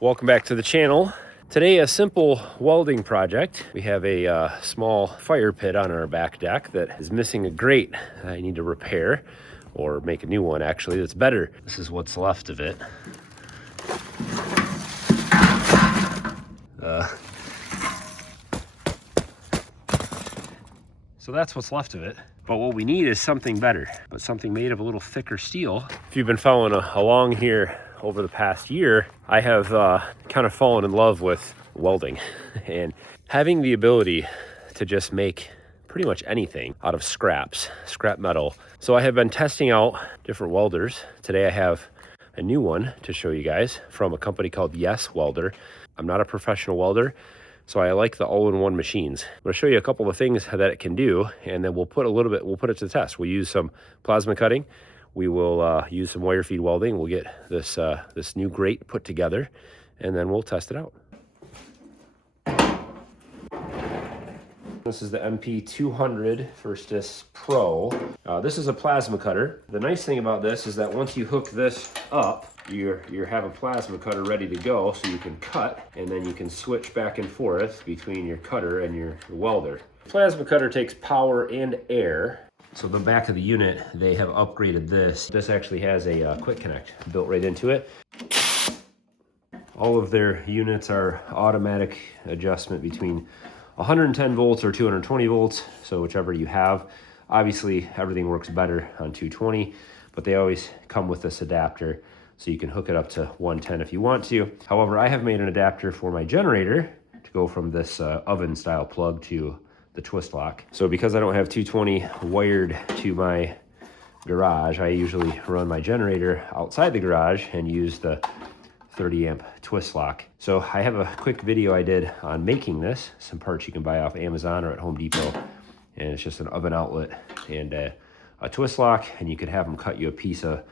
Welcome back to the channel. Today, a simple welding project. We have a small fire pit on our back deck that is missing a grate I need to repair, or make a new one actually that's better. This is what's left of it. So that's what's left of it. But what we need is something better, but something made of a little thicker steel. If you've been following along here over the past year, I have kind of fallen in love with welding and having the ability to just make pretty much anything out of scrap metal. So I have been testing out different welders. Today I have a new one to show you guys from a company called WELDER. I'm not a professional welder, so I like the all-in-one machines. I'm gonna show you a couple of things that it can do, and then we'll put it to the test. We'll use some plasma cutting. We will use some wire feed welding. We'll get this, this new grate put together, and then we'll test it out. This is the MP200 Firstis Pro. This is a plasma cutter. The nice thing about this is that once you hook this up, you have a plasma cutter ready to go, so you can cut, and then you can switch back and forth between your cutter and your welder. The plasma cutter takes power and air. So the back of the unit, they have upgraded this. This actually has a quick connect built right into it. All of their units are automatic adjustment between 110 volts or 220 volts, so whichever you have. Obviously, everything works better on 220, but they always come with this adapter, so you can hook it up to 110 if you want to. However, I have made an adapter for my generator to go from this oven-style plug to the twist lock. So because I don't have 220 wired to my garage, I usually run my generator outside the garage and use the 30 amp twist lock. So I have a quick video I did on making this, some parts you can buy off Amazon or at Home Depot, and it's just an oven outlet and a twist lock, and you could have them cut you a piece of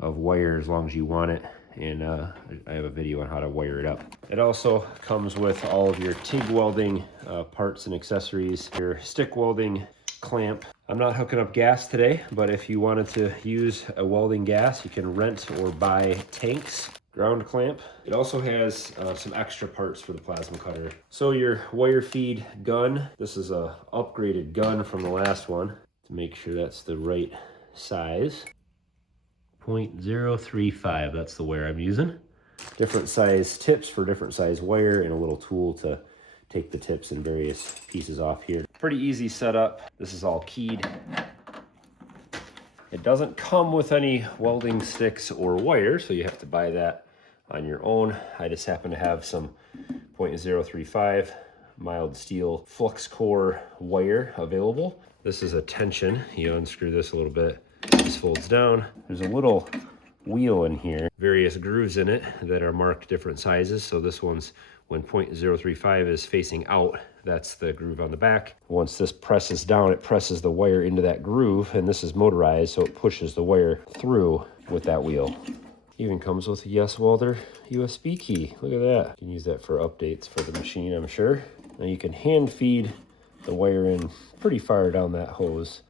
wire as long as you want it, and I have a video on how to wire it up. It also comes with all of your TIG welding parts and accessories, your stick welding clamp. I'm not hooking up gas today, but if you wanted to use a welding gas, you can rent or buy tanks. Ground clamp. It also has some extra parts for the plasma cutter. So your wire feed gun. This is a upgraded gun from the last one to make sure that's the right size. 0.035, that's the wire I'm using. Different size tips for different size wire, and a little tool to take the tips and various pieces off here. Pretty easy setup. This is all keyed. It doesn't come with any welding sticks or wire, so you have to buy that on your own. I just happen to have some 0.035 mild steel flux core wire available. This is a tension. You unscrew this a little bit. This folds down. There's a little wheel in here, various grooves in it that are marked different sizes. So this one's, when 0.035 is facing out, that's the groove on the back. Once this presses down, it presses the wire into that groove, and this is motorized, so it pushes the wire through with that wheel. Even comes with a WELDER USB key. Look at that. You can use that for updates for the machine, I'm sure. Now you can hand feed the wire in pretty far down that hose.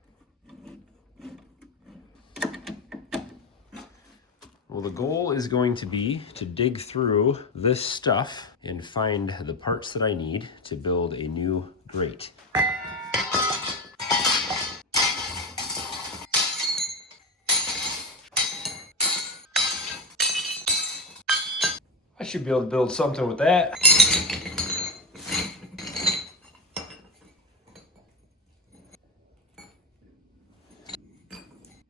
Well, the goal is going to be to dig through this stuff and find the parts that I need to build a new grate. I should be able to build something with that.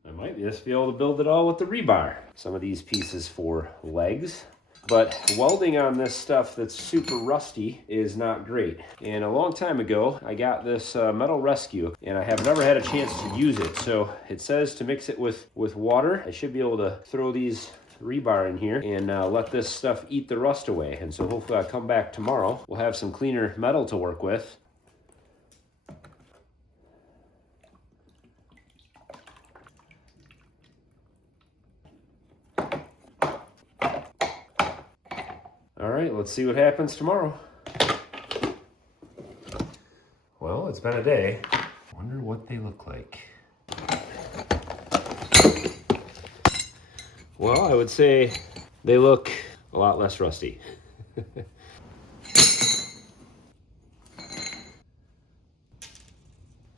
I might just be able to build it all with the rebar. Some of these pieces for legs. But welding on this stuff that's super rusty is not great. And a long time ago, I got this metal rescue, and I have never had a chance to use it. So it says to mix it with water. I should be able to throw these rebar in here and let this stuff eat the rust away. And so hopefully I'll come back tomorrow. We'll have some cleaner metal to work with. All right, let's see what happens tomorrow. Well, it's been a day. Wonder what they look like. Well, I would say they look a lot less rusty.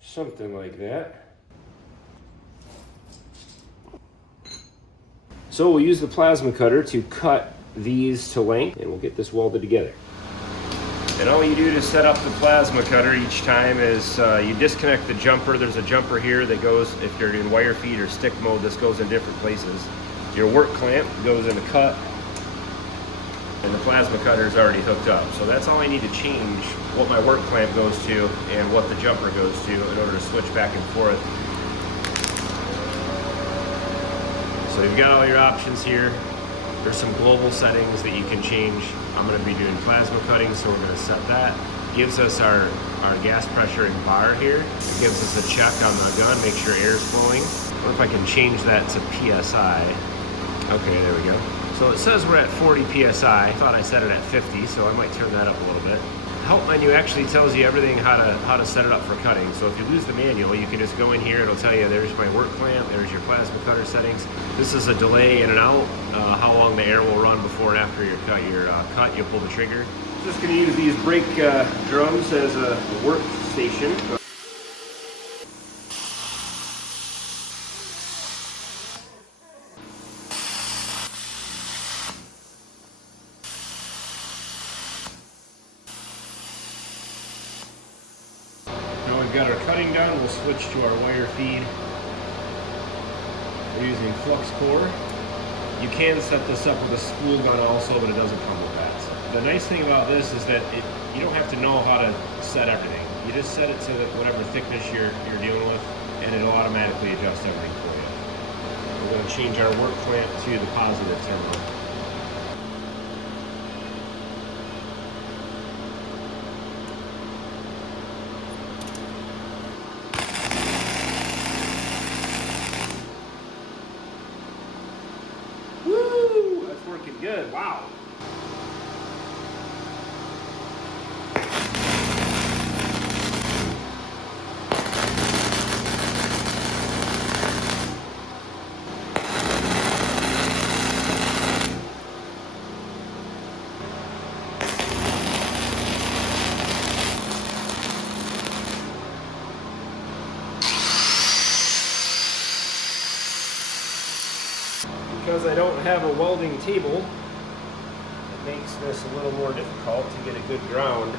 Something like that. So we'll use the plasma cutter to cut these to length, and we'll get this welded together. And all you do to set up the plasma cutter each time is you disconnect the jumper. There's a jumper here that goes, if you're in wire feed or stick mode, this goes in different places. Your work clamp goes in the cut, and the plasma cutter is already hooked up. So that's all I need to change, what my work clamp goes to and what the jumper goes to, in order to switch back and forth. So you've got all your options here. There's some global settings that you can change. I'm going to be doing plasma cutting, so we're going to set that. Gives us our gas pressure and bar here. It gives us a check on the gun, make sure air is flowing. What if I can change that to PSI? Okay, there we go. So it says we're at 40 PSI. I thought I set it at 50, so I might turn that up a little bit. Help menu actually tells you everything how to set it up for cutting. So if you lose the manual, you can just go in here. It'll tell you there's my work clamp, there's your plasma cutter settings. This is a delay in and out, how long the air will run before and after your cut. You'll pull the trigger. Just going to use these brake drums as a workstation. Got our cutting done, we'll switch to our wire feed. We're using flux core. You can set this up with a spool gun also, but it doesn't come with that. The nice thing about this is that you don't have to know how to set everything. You just set it to whatever thickness you're dealing with, and it'll automatically adjust everything for you. We're going to change our work clamp to the positive terminal. Working good, wow. Because I don't have a welding table, it makes this a little more difficult to get a good ground.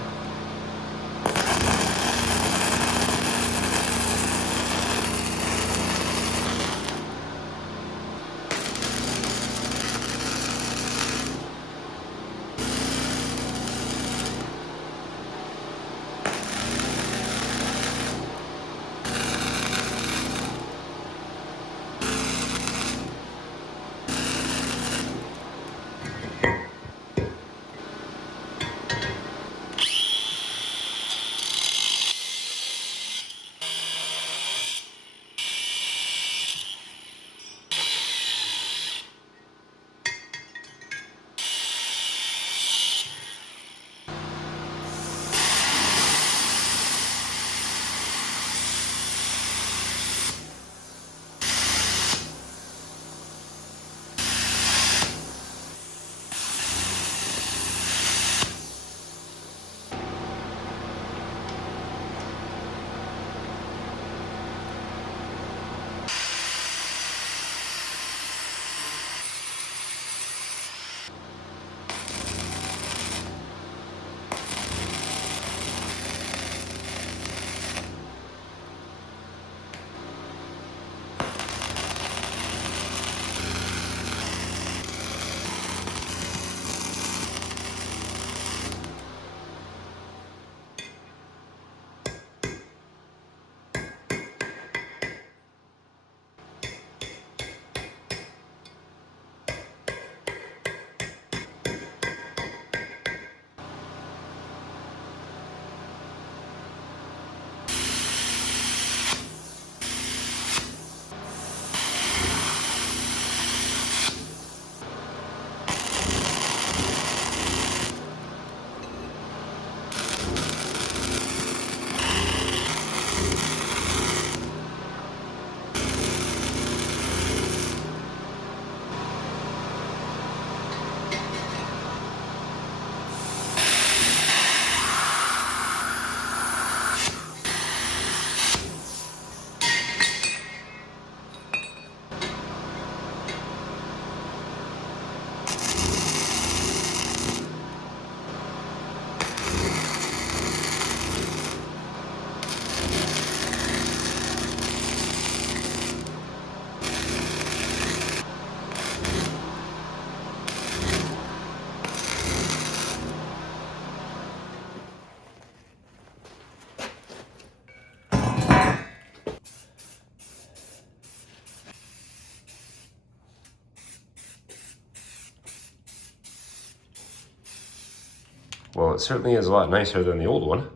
Well, it certainly is a lot nicer than the old one.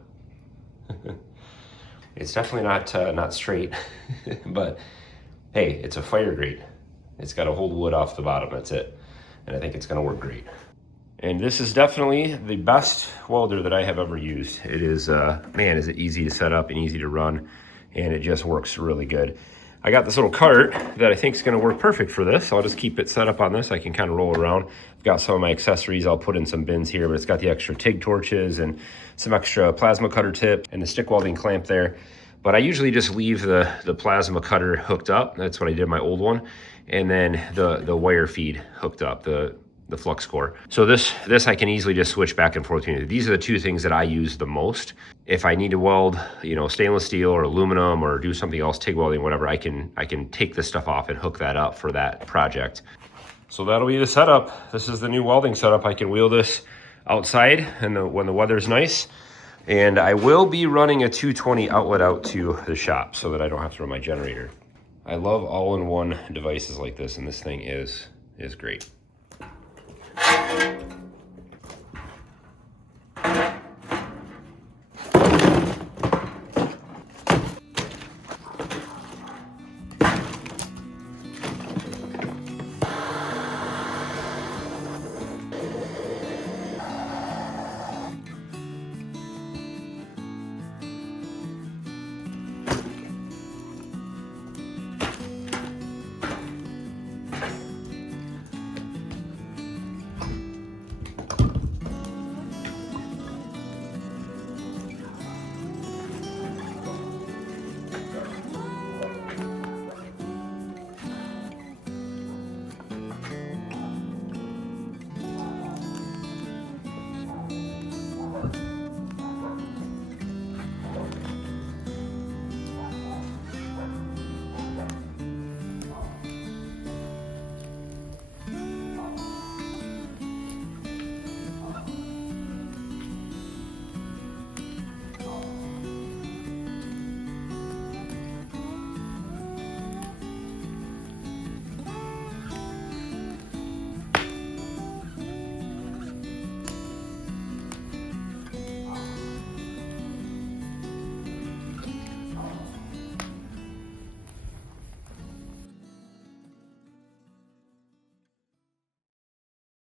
It's definitely not straight, but hey, it's a fire grate. It's got to hold wood off the bottom, that's it. And I think it's gonna work great. And this is definitely the best welder that I have ever used. It is, man, is it easy to set up and easy to run, and it just works really good. I got this little cart that I think is gonna work perfect for this. I'll just keep it set up on this. I can kind of roll around. I've got some of my accessories. I'll put in some bins here, but it's got the extra TIG torches and some extra plasma cutter tip and the stick welding clamp there. But I usually just leave the plasma cutter hooked up. That's what I did in my old one. And then the wire feed hooked up, the flux core. So this I can easily just switch back and forth between. These are the two things that I use the most. If I need to weld, you know, stainless steel or aluminum or do something else, TIG welding, whatever, I can take this stuff off and hook that up for that project. So that'll be the setup. This is the new welding setup. I can wheel this outside and when the weather's nice. And I will be running a 220 outlet out to the shop so that I don't have to run my generator. I love all-in-one devices like this, and this thing is great.